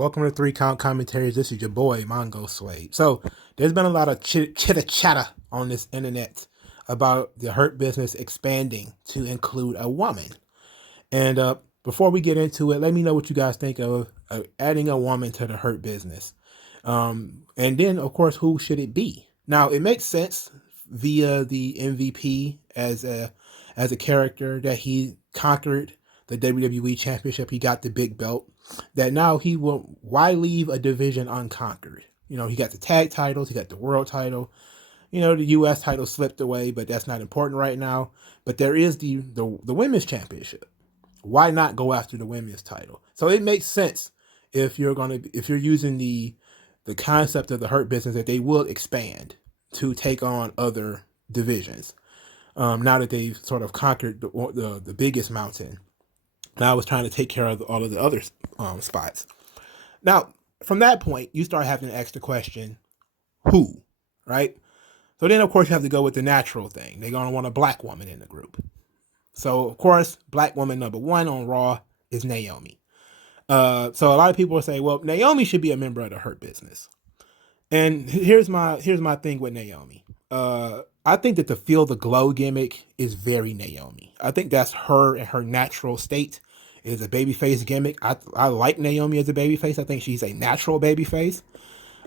Welcome to Three Count Commentaries. This is your boy Mongo Slade. So there's been a lot of chitter chatter on this internet about the Hurt Business expanding to include a woman. And before we get into it, let me know what you guys think of adding a woman to the Hurt Business. And then, of course, who should it be? Now, it makes sense via the MVP as a character that he conquered the WWE Championship. He got the big belt. That now he will. Why leave a division unconquered? You know, he got the tag titles. He got the world title. You know, the U.S. title slipped away, but that's not important right now. But there is the women's championship. Why not go after the women's title? So it makes sense if you're using the concept of the Hurt Business that they will expand to take on other divisions. Now that they've sort of conquered the biggest mountain, now it's trying to take care of all of the other spots. Now, from that point, you start having to ask the question, who, right? So then, of course, you have to go with the natural thing. They're going to want a black woman in the group. So, of course, black woman number one on Raw is Naomi. So a lot of people will say, well, Naomi should be a member of the Hurt Business. And here's my thing with Naomi. I think that the Feel the Glow gimmick is very Naomi. I think that's her and her natural state is a babyface gimmick. I like Naomi as a babyface. I think she's a natural babyface.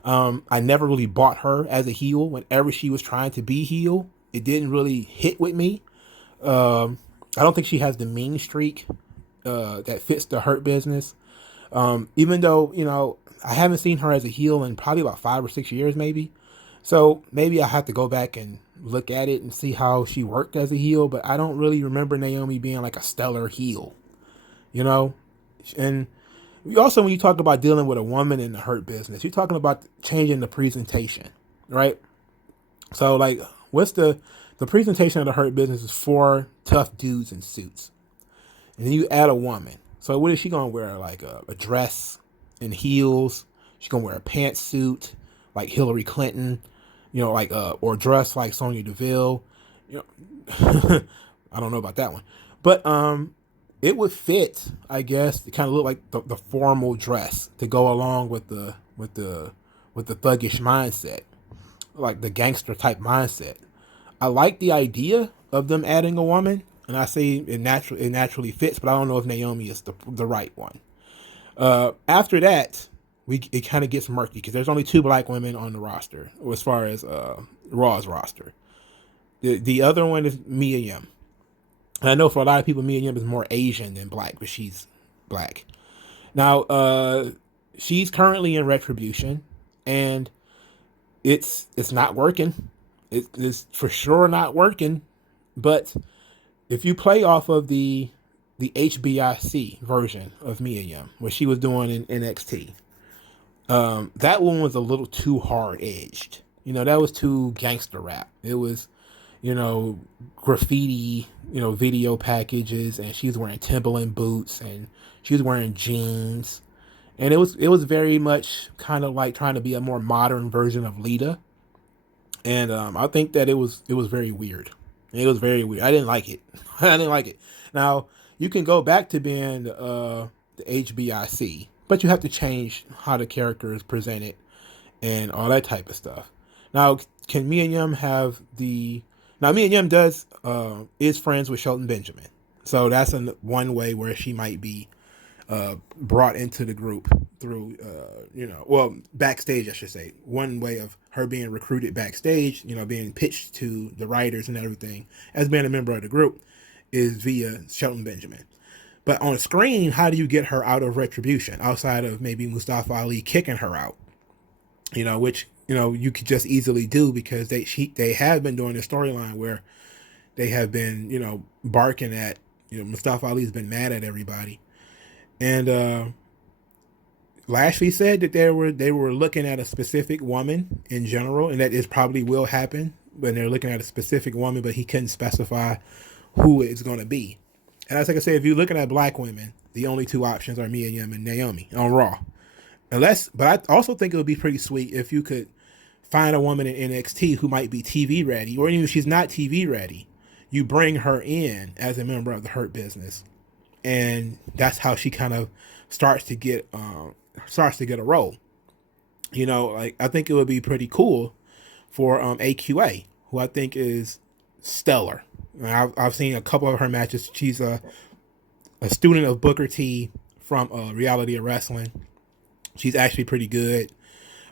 I never really bought her as a heel. Whenever she was trying to be heel, it didn't really hit with me. I don't think she has the mean streak that fits the Hurt Business. Even though, you know, I haven't seen her as a heel in probably about 5 or 6 years, maybe. So maybe I have to go back and look at it and see how she worked as a heel. But I don't really remember Naomi being like a stellar heel, you know. And also, when you talk about dealing with a woman in the Hurt Business, you're talking about changing the presentation, right? So, like, what's the presentation of the Hurt Business is 4 tough dudes in suits, and then you add a woman. So what is she gonna wear? Like a dress and heels? She's gonna wear a pantsuit like Hillary Clinton, you know, like or dress like Sonya Deville. You know, I don't know about that one, but it would fit, I guess. It kind of look like the formal dress to go along with the thuggish mindset, like the gangster type mindset. I like the idea of them adding a woman, and I say it naturally fits, but I don't know if Naomi is the right one. After that, it kind of gets murky because there's only 2 black women on the roster as far as Raw's roster. The other one is Mia Yim. And I know for a lot of people, Mia Yim is more Asian than black, but she's black. Now, she's currently in Retribution, and it's not working. It's for sure not working, but if you play off of the HBIC version of Mia Yim, what she was doing in NXT, that one was a little too hard edged. You know, that was too gangster rap. It was, you know, graffiti, you know, video packages, and she was wearing Timberland boots, and she was wearing jeans, and it was very much kind of like trying to be a more modern version of Lita, and I think that it was very weird. It was very weird. I didn't like it. I didn't like it. Now, you can go back to being the HBIC, but you have to change how the character is presented and all that type of stuff. Now, can Mia Yim have the... Now, Mia Yim is friends with Shelton Benjamin. So that's one way where she might be brought into the group through, backstage, I should say. One way of her being recruited backstage, you know, being pitched to the writers and everything as being a member of the group is via Shelton Benjamin. But on screen, how do you get her out of Retribution outside of maybe Mustafa Ali kicking her out? You know, which, you know, you could just easily do because they have been doing a storyline where they have been, you know, barking at, you know, Mustafa Ali's been mad at everybody. And Lashley said that they were looking at a specific woman in general, and that it probably will happen when they're looking at a specific woman, but he couldn't specify who it's going to be. And as I said, if you're looking at black women, the only 2 options are Mia Yim and Naomi on Raw. But I also think it would be pretty sweet if you could find a woman in NXT who might be TV ready, or even if she's not TV ready, you bring her in as a member of the Hurt Business, and that's how she kind of starts to get starts to get a role. Like I think it would be pretty cool for AQA, who I think is stellar. I've seen a couple of her matches. She's a student of Booker T from Reality of Wrestling. She's actually pretty good.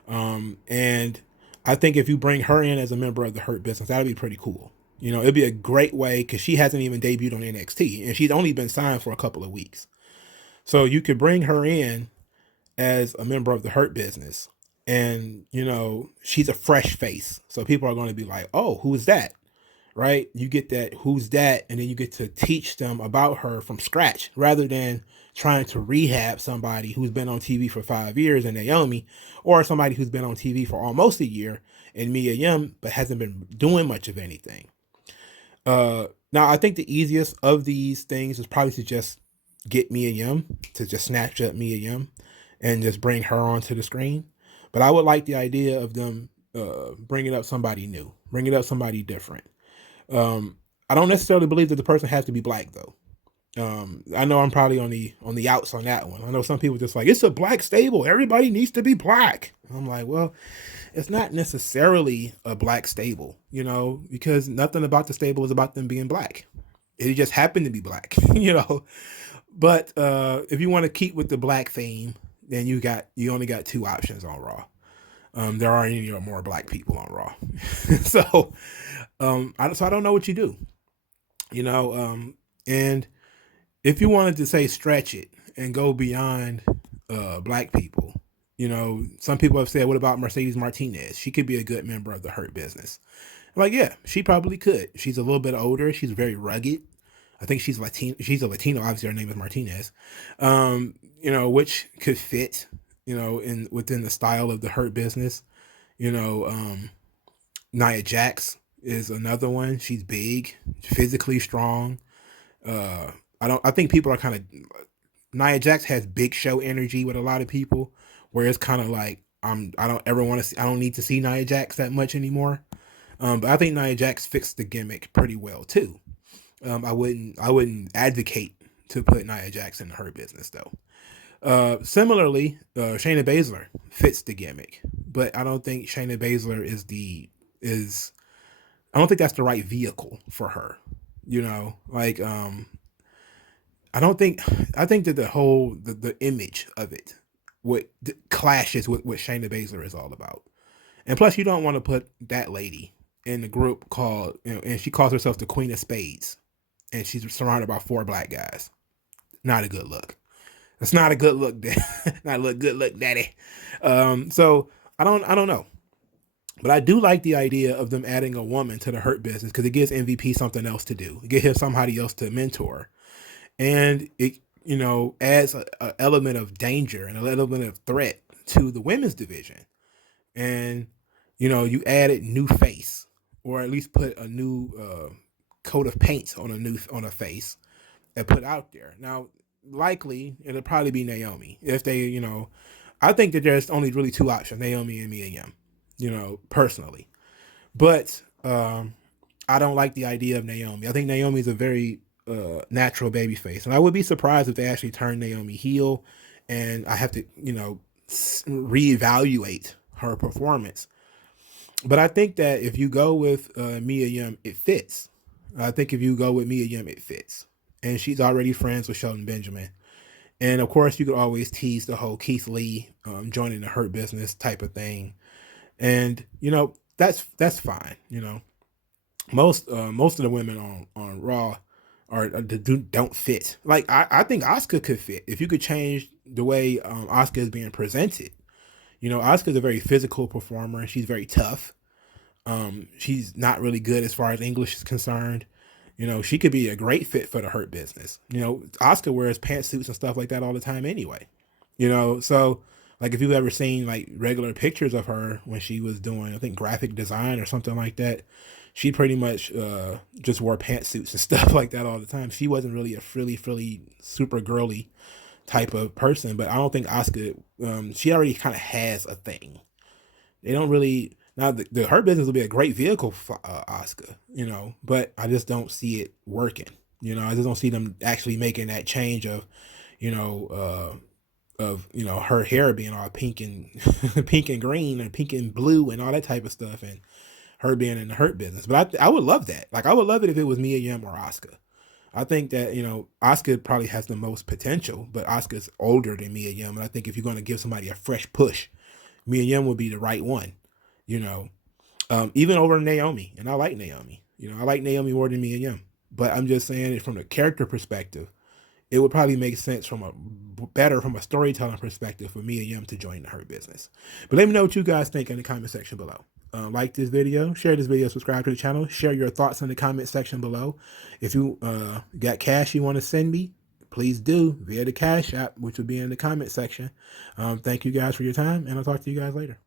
And I think if you bring her in as a member of the Hurt Business, that'd be pretty cool. It'd be a great way because she hasn't even debuted on NXT and she's only been signed for a couple of weeks. So you could bring her in as a member of the Hurt Business, and she's a fresh face. So people are going to be like, "Oh, who's that?" Right? You get that who's that, and then you get to teach them about her from scratch rather than trying to rehab somebody who's been on TV for 5 years and Naomi, or somebody who's been on TV for almost a year and Mia Yim, but hasn't been doing much of anything. Now I think the easiest of these things is probably to just get Mia Yim, to just snatch up Mia Yim and just bring her onto the screen. But I would like the idea of them bringing up somebody new, bringing up somebody different. I don't necessarily believe that the person has to be black though. I know I'm probably on the outs on that one. I know some people just like, it's a black stable, everybody needs to be black. I'm like, well, it's not necessarily a black stable, because nothing about the stable is about them being black. It just happened to be black, But if you want to keep with the black theme, then you only got two options on Raw. There aren't any more black people on Raw. So I don't know what you do. And if you wanted to say stretch it and go beyond black people, some people have said, what about Mercedes Martinez? She could be a good member of the Hurt Business. I'm like, yeah, she probably could. She's a little bit older. She's very rugged. I think she's Latino. She's a Latino. Obviously, her name is Martinez. Which could fit, within the style of the Hurt Business. Nia Jax is another one. She's big, physically strong. I think people are kind of, Nia Jax has big show energy with a lot of people, where it's kind of like, I don't need to see Nia Jax that much anymore. But I think Nia Jax fixed the gimmick pretty well too. I wouldn't advocate to put Nia Jax in the Hurt Business though. Similarly, Shayna Baszler fits the gimmick, but I don't think Shayna Baszler I don't think that's the right vehicle for her. I think that the image of it clashes with what Shayna Baszler is all about. And plus you don't want to put that lady in the group called, and she calls herself the Queen of Spades, and she's surrounded by 4 black guys. Not a good look. It's not a good look, not a good look, daddy. So I don't know. But I do like the idea of them adding a woman to the Hurt Business because it gives MVP something else to do. It gives him somebody else to mentor. And it, adds an element of danger and an element of threat to the women's division. And, you added new face, or at least put a new coat of paint on a face and put out there. Now, likely it'll probably be Naomi. If they, I think that there's only really 2 options, Naomi and Mia Yim, personally. But I don't like the idea of Naomi. I think Naomi is a very natural baby face, and I would be surprised if they actually turn Naomi heel and I have to, reevaluate her performance. But I think that if you go with Mia Yim, it fits. I think if you go with Mia Yim, it fits. And she's already friends with Shelton Benjamin. And of course, you could always tease the whole Keith Lee joining the Hurt Business type of thing. And, that's fine. Most of the women on Raw don't fit. Like, I think Asuka could fit if you could change the way Asuka is being presented. Asuka's a very physical performer, and she's very tough. She's not really good as far as English is concerned. She could be a great fit for the Hurt Business. Asuka wears pantsuits and stuff like that all the time anyway. So like if you've ever seen like regular pictures of her when she was doing, I think, graphic design or something like that, she pretty much just wore pantsuits and stuff like that all the time. She wasn't really a frilly, super girly type of person, but I don't think Asuka, she already kind of has a thing. They don't really, now the Hurt Business will be a great vehicle for Asuka, but I just don't see it working. I just don't see them actually making that change of, of her hair being all pink and pink and green and pink and blue and all that type of stuff, and her being in the Hurt Business. But I would love that. Like I would love it if it was Mia Yim or Asuka. I think that Asuka probably has the most potential, but Asuka's older than Mia Yim, and I think if you're going to give somebody a fresh push, Mia Yim would be the right one. Even over Naomi, and I like Naomi. I like Naomi more than Mia Yim, but I'm just saying it from the character perspective. It would probably make sense from a storytelling perspective for Mia Yim to join the Hurt Business. But let me know what you guys think in the comment section below. Like this video, share this video, subscribe to the channel, share your thoughts in the comment section below. If you got cash you want to send me, please do via the Cash App, which will be in the comment section. Thank you guys for your time, and I'll talk to you guys later.